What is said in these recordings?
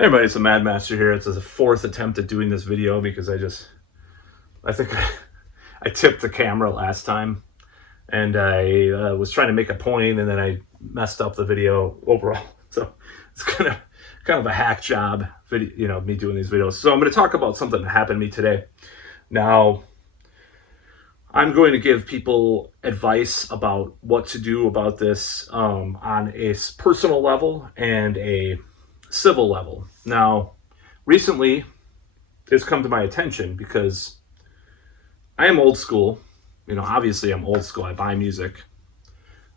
Hey everybody, it's the Mad Master here. It's the fourth attempt at doing this video because I think I tipped the camera last time and I was trying to make a point and then I messed up the video overall. So it's kind of a hack job, video, me doing these videos. So I'm going to talk about something that happened to me today. Now, I'm going to give people advice about what to do about this on a personal level and a civil level. Now, recently, it's come to my attention because I am old school. Obviously, I'm old school. I buy music,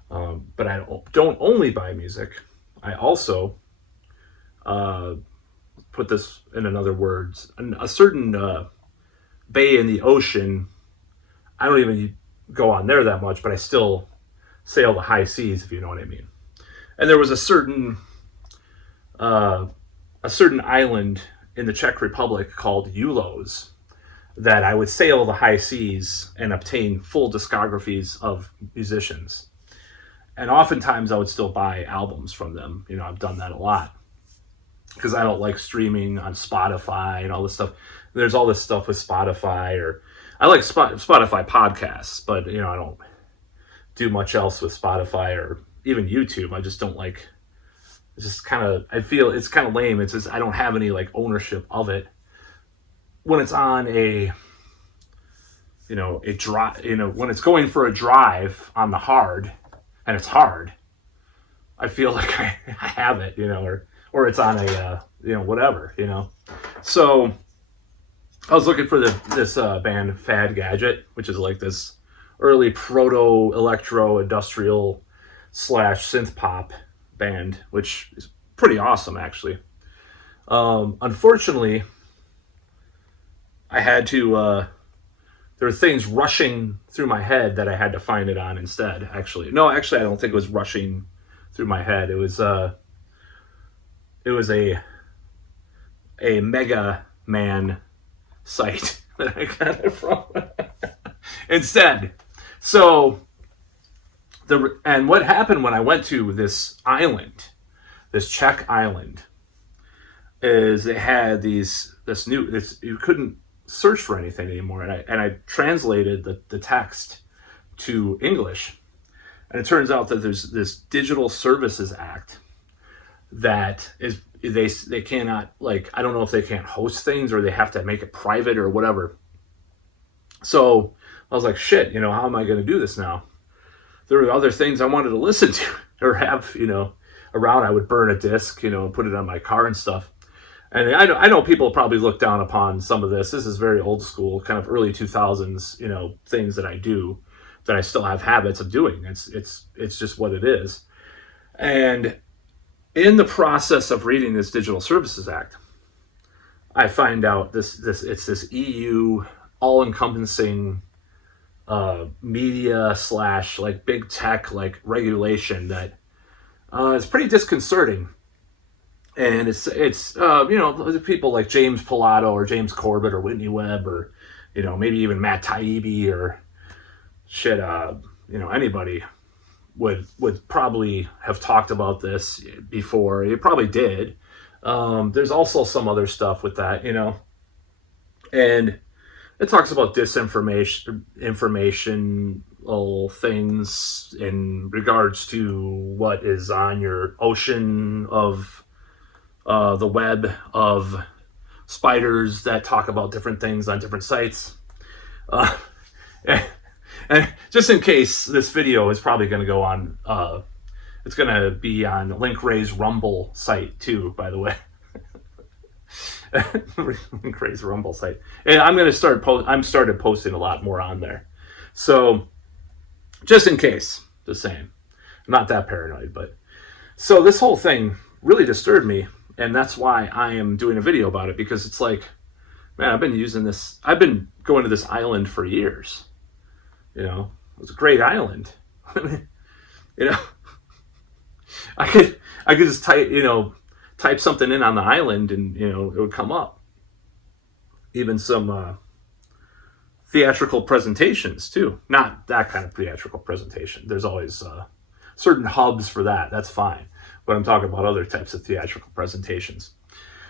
but I don't only buy music. I also put this in another words. A certain bay in the ocean. I don't even go on there that much, but I still sail the high seas, if you know what I mean. And there was a certain island in the Czech Republic called Ulos that I would sail the high seas and obtain full discographies of musicians. And oftentimes I would still buy albums from them. I've done that a lot because I don't like streaming on Spotify and all this stuff. There's all this stuff with Spotify, or I like Spotify podcasts, but I don't do much else with Spotify or even YouTube. I just don't like. It's just I feel it's kind of lame. It's just, I don't have any ownership of it. When it's on a drive, when it's going for a drive on the hard and it's hard, I feel like I have it, or it's on a, whatever, So I was looking for this band Fad Gadget, which is like this early proto electro industrial / synth pop band, which is pretty awesome actually. Unfortunately, I had to there were things rushing through my head that I had to find it on instead. Actually I don't think it was rushing through my head. It was a Mega Man site that I got it from instead. So and what happened when I went to this island, this Czech island, is they had you couldn't search for anything anymore, and I translated the text to English, and it turns out that there's this Digital Services Act that is they cannot, I don't know if they can't host things or they have to make it private or whatever. So I was like, shit, how am I going to do this now? There were other things I wanted to listen to or have, around. I would burn a disc, and put it on my car and stuff. And I know people probably look down upon some of this. This is very old school, kind of early 2000s, things that I do that I still have habits of doing. It's just what it is. And in the process of reading this Digital Services Act, I find out it's this EU all-encompassing media / big tech regulation that is pretty disconcerting. And it's people like James Pilato or James Corbett or Whitney Webb or maybe even Matt Taibbi or shit, anybody would probably have talked about this before. You probably did. There's also some other stuff with that, and it talks about informational things in regards to what is on your ocean of the web of spiders that talk about different things on different sites. And just in case, this video is probably going to go on, it's going to be on Link Ray's Rumble site too, by the way. Link Ray's Rumble site. And I'm going to started posting a lot more on there. So just in case, just saying. I'm not that paranoid, but so this whole thing really disturbed me, and that's why I am doing a video about it, because it's like, man, I've been going to this island for years. It was a great island. I mean, I could just type something in on the island and it would come up. Even some theatrical presentations too. Not that kind of theatrical presentation. There's always certain hubs for that. That's fine. But I'm talking about other types of theatrical presentations.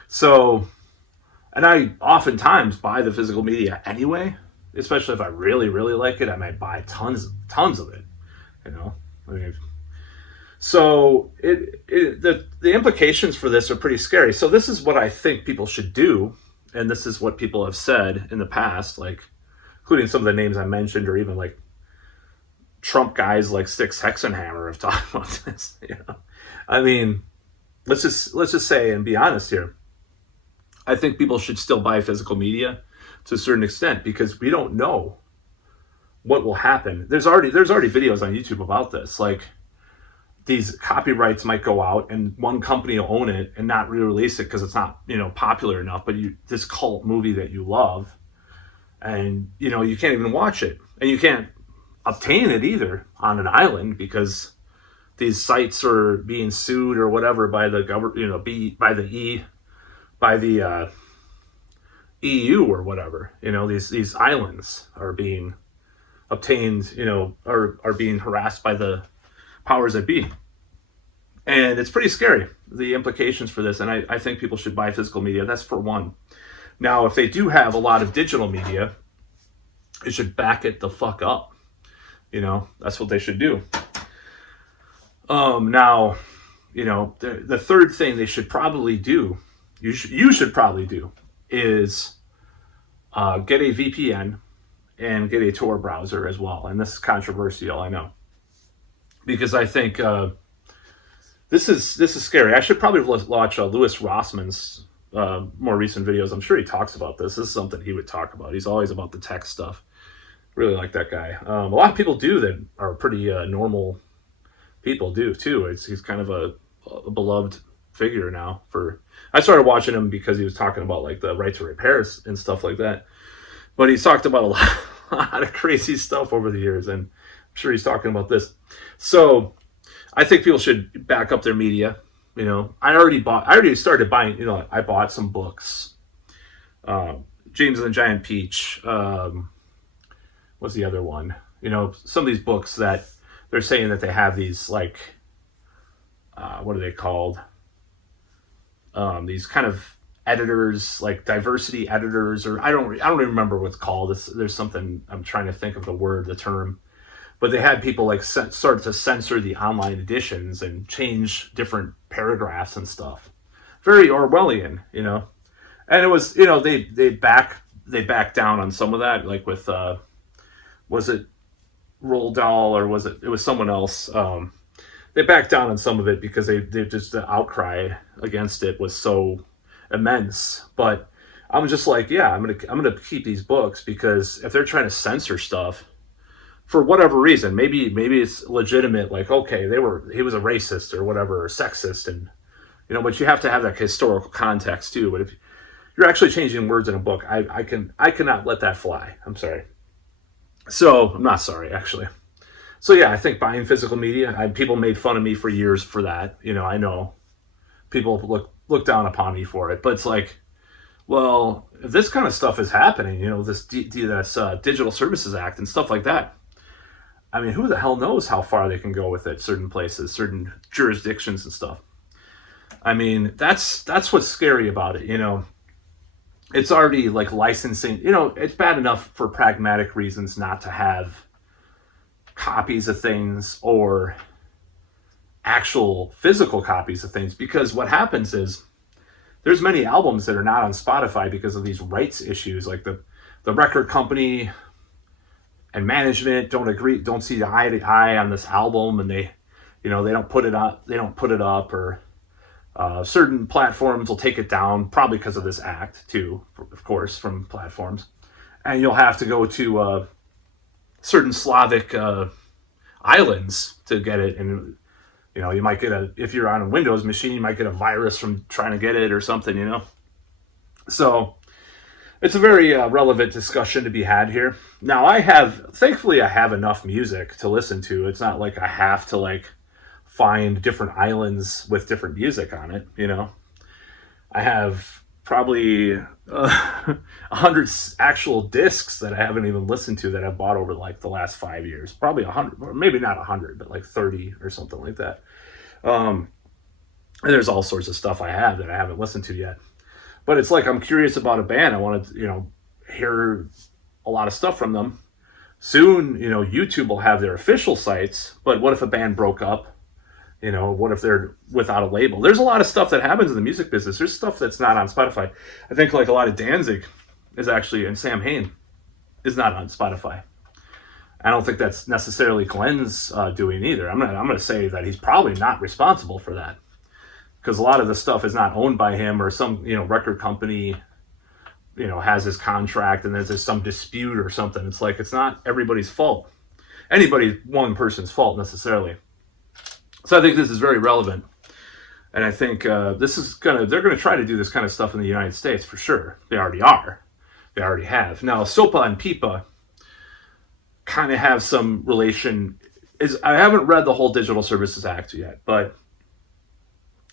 So, and I oftentimes buy the physical media anyway, especially if I really, really like it. I might buy tons of it, you know. I mean, so the implications for this are pretty scary. So this is what I think people should do, and this is what people have said in the past, like including some of the names I mentioned, or even like Trump guys like Styx Hexenhammer have talked about this. You know, I mean, let's just say and be honest here. I think people should still buy physical media to a certain extent because we don't know what will happen. There's already videos on YouTube about this. Like these copyrights might go out and one company will own it and not re-release it because it's not, popular enough, but this cult movie that you love, and you can't even watch it, and you can't obtain it either on an island because these sites are being sued or whatever by the government, by the EU or whatever. These islands are being obtained, are being harassed by the powers that be. And it's pretty scary, the implications for this. And I think people should buy physical media. That's for one. Now, if they do have a lot of digital media, it should back it the fuck up. That's what they should do. Now, the third thing they should probably do, you should probably do, is get a VPN and get a Tor browser as well. And this is controversial, I know, because I think this is scary. I should probably watch Louis Rossman's more recent videos. I'm sure he talks about this. This is something he would talk about. He's always about the tech stuff. Really like that guy. A lot of people do that are pretty normal people do too. He's kind of a beloved figure now. I started watching him because he was talking about like the right to repairs and stuff like that. But he's talked about a lot of crazy stuff over the years, and I'm sure he's talking about this. So I think people should back up their media. I already started buying. I bought some books. James and the Giant Peach. What's the other one? Some of these books that they're saying that they have these like, what are they called? These kind of editors, like diversity editors, or I don't even remember what it's called. There's something, I'm trying to think of the term, but they had people like start to censor the online editions and change different paragraphs and stuff. Very Orwellian, and it was, they backed down on some of that, like with, was it Roald Dahl or was it was someone else? They backed down on some of it because they just, the outcry against it was so immense. But I'm just like, yeah, I'm gonna keep these books because if they're trying to censor stuff for whatever reason, maybe it's legitimate, like, okay, he was a racist or whatever, or sexist, and but you have to have that historical context too. But if you're actually changing words in a book, I cannot let that fly. I'm sorry. So I'm not sorry, actually. So yeah, I think buying physical media, people made fun of me for years for that. I know people look down upon me for it, but it's like, well, if this kind of stuff is happening, this Digital Services Act and stuff like that, I mean, who the hell knows how far they can go with it? Certain places, certain jurisdictions and stuff. I mean, that's what's scary about it. It's already like licensing. It's bad enough for pragmatic reasons not to have copies of things or actual physical copies of things, because what happens is there's many albums that are not on Spotify because of these rights issues. Like the record company and management don't see eye to eye on this album, and they don't put it up, or certain platforms will take it down, probably because of this act too, of course, from platforms, and you'll have to go to certain Slavic islands to get it, and you might get if you're on a Windows machine, you might get a virus from trying to get it or something, So it's a very relevant discussion to be had here. Now, thankfully I have enough music to listen to. It's not like I have to like find different islands with different music on it. I have probably 100 actual discs that I haven't even listened to that I've bought over like the last 5 years. Probably 100, or maybe not 100, but like 30 or something like that. And there's all sorts of stuff I have that I haven't listened to yet. But it's like I'm curious about a band. I want to, hear a lot of stuff from them. Soon, YouTube will have their official sites, but what if a band broke up? What if they're without a label? There's a lot of stuff that happens in the music business. There's stuff that's not on Spotify. I think like a lot of Danzig is actually, and Sam Hain is not on Spotify. I don't think that's necessarily Glenn's doing either. I'm going to say that he's probably not responsible for that, because a lot of the stuff is not owned by him, or some record company has his contract and there's some dispute or something. It's like, it's not everybody's fault, one person's fault necessarily. So I think this is very relevant, and I think they're going to try to do this kind of stuff in the United States for sure. They already are. They already have. Now, SOPA and PIPA kind of have some relation. I haven't read the whole Digital Services Act yet, but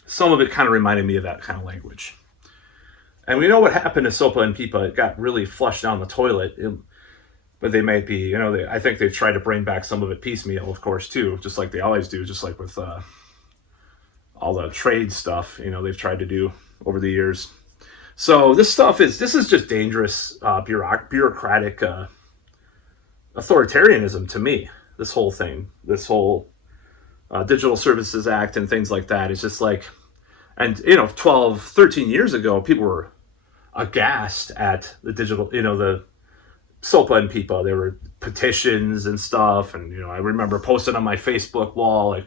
some of it kind of reminded me of that kind of language. And we know what happened to SOPA and PIPA. It got really flushed down the toilet. But they might be, I think they've tried to bring back some of it piecemeal, of course, too, just like they always do, just like with all the trade stuff, they've tried to do over the years. So this is just dangerous, bureaucratic authoritarianism to me, this whole thing, this whole Digital Services Act and things like that. It's just like, and 12, 13 years ago, people were aghast at the digital, the SOPA and PIPA. There were petitions and stuff, and I remember posting on my Facebook wall like,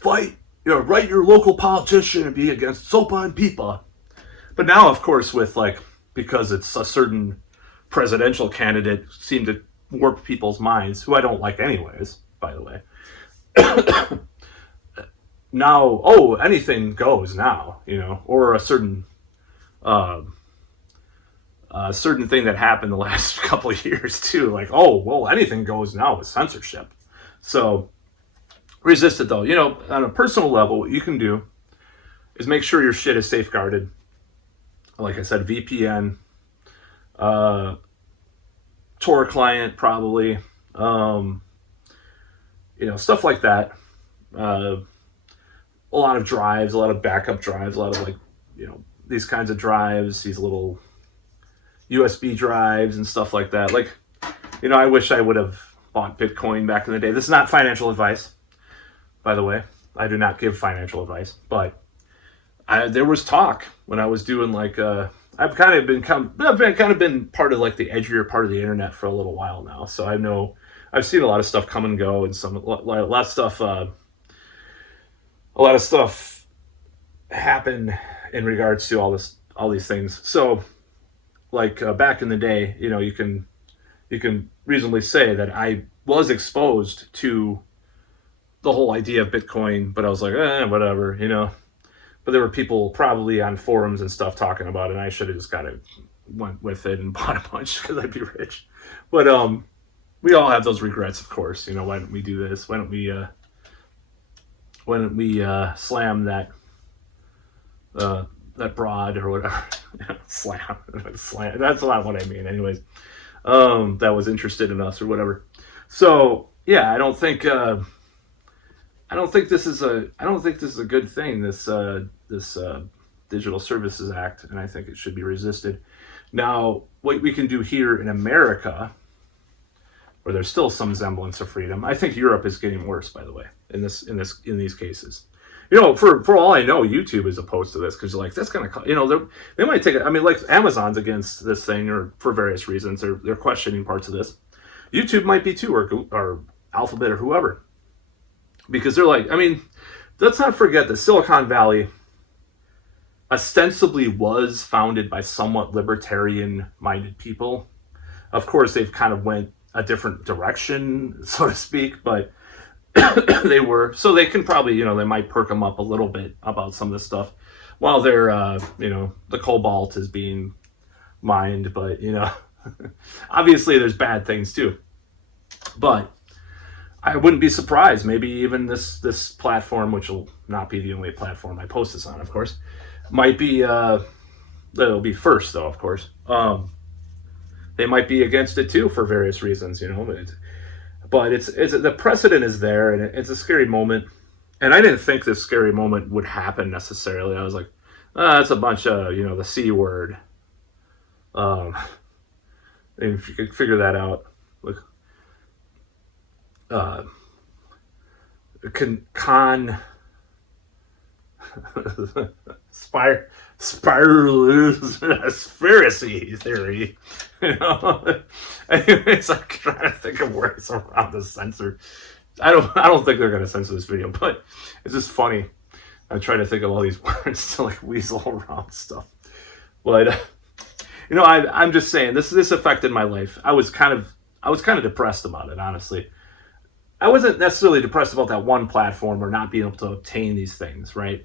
fight, write your local politician and be against SOPA and PIPA. But now, of course, with because it's a certain presidential candidate seemed to warp people's minds, who I don't like anyways, by the way. Now, anything goes now, or a certain thing that happened the last couple of years too. Like, anything goes now with censorship. So resist it though. On a personal level, what you can do is make sure your shit is safeguarded. Like I said, VPN, Tor client probably, stuff like that. A lot of drives, a lot of backup drives, a lot of these kinds of drives, these little USB drives and stuff like that. I wish I would have bought Bitcoin back in the day. This is not financial advice, by the way. I do not give financial advice, but there was talk when I was doing I've kind of been part of the edgier part of the internet for a little while now. So I know I've seen a lot of stuff come and go, and a lot of stuff happen in regards to all these things. So back in the day, you can reasonably say that I was exposed to the whole idea of Bitcoin, but I was like, whatever, But there were people probably on forums and stuff talking about it, and I should have just went with it and bought a bunch because I'd be rich. But we all have those regrets, of course. Why don't we do this? Why don't we slam that broad or whatever? slam. That's not what I mean. Anyways, that was interested in us or whatever. So yeah, I don't think this is a good thing. This Digital Services Act, and I think it should be resisted. Now, what we can do here in America, where there's still some semblance of freedom, I think Europe is getting worse. By the way, in these cases, for all I know, YouTube is opposed to this because that's gonna, they might take it. I mean, Amazon's against this thing, or for various reasons, they're questioning parts of this. YouTube might be too, or Alphabet or whoever. Because they're let's not forget that Silicon Valley ostensibly was founded by somewhat libertarian-minded people. Of course, they've kind of went a different direction, so to speak, but they were. So they can probably, they might perk them up a little bit about some of this stuff while they're, the cobalt is being mined. But, obviously there's bad things too. But I wouldn't be surprised. Maybe even this platform, which will not be the only platform I post this on, of course, might be, it'll be first though, of course. They might be against it too for various reasons, but it's the precedent is there, and it's a scary moment. And I didn't think this scary moment would happen necessarily. I was like, That's a bunch of, the C word. And if you could figure that out, look, uh, con conspiracy theory. Anyways, I'm trying to think of words around the censor. I don't think they're gonna censor this video, but it's just funny. I'm trying to think of all these words to like weasel around stuff. But I'm just saying this affected my life. I was kind of depressed about it, honestly. I wasn't necessarily depressed about that one platform or not being able to obtain these things, right?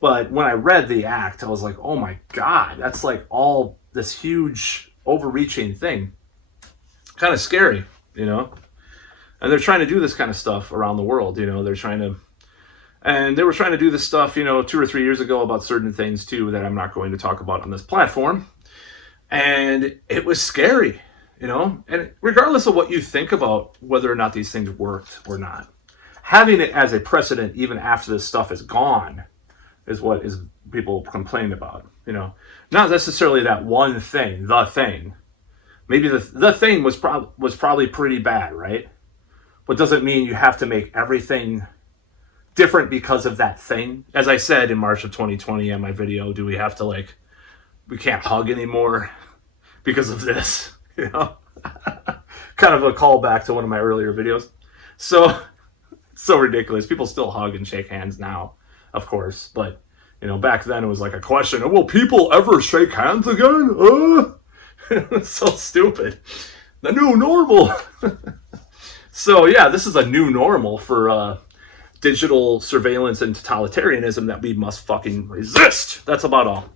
But when I read the act, I was like, oh my God, that's like all this huge overreaching thing. Kind of scary, And they're trying to do this kind of stuff around the world, they're trying to, and they were trying to do this stuff, 2 or 3 years ago about certain things too that I'm not going to talk about on this platform. And it was scary, and regardless of what you think about whether or not these things worked or not, having it as a precedent even after this stuff is gone is what is people complain about, not necessarily that one thing, the thing. Maybe the thing was probably pretty bad, right? But doesn't mean you have to make everything different because of that thing. As I said in March of 2020 in my video, do we have to we can't hug anymore because of this, kind of a callback to one of my earlier videos. So ridiculous. People still hug and shake hands now, of course, but back then it was like a question, will people ever shake hands again? It's so stupid. The new normal. So yeah, this is a new normal for digital surveillance and totalitarianism that we must fucking resist. That's about all.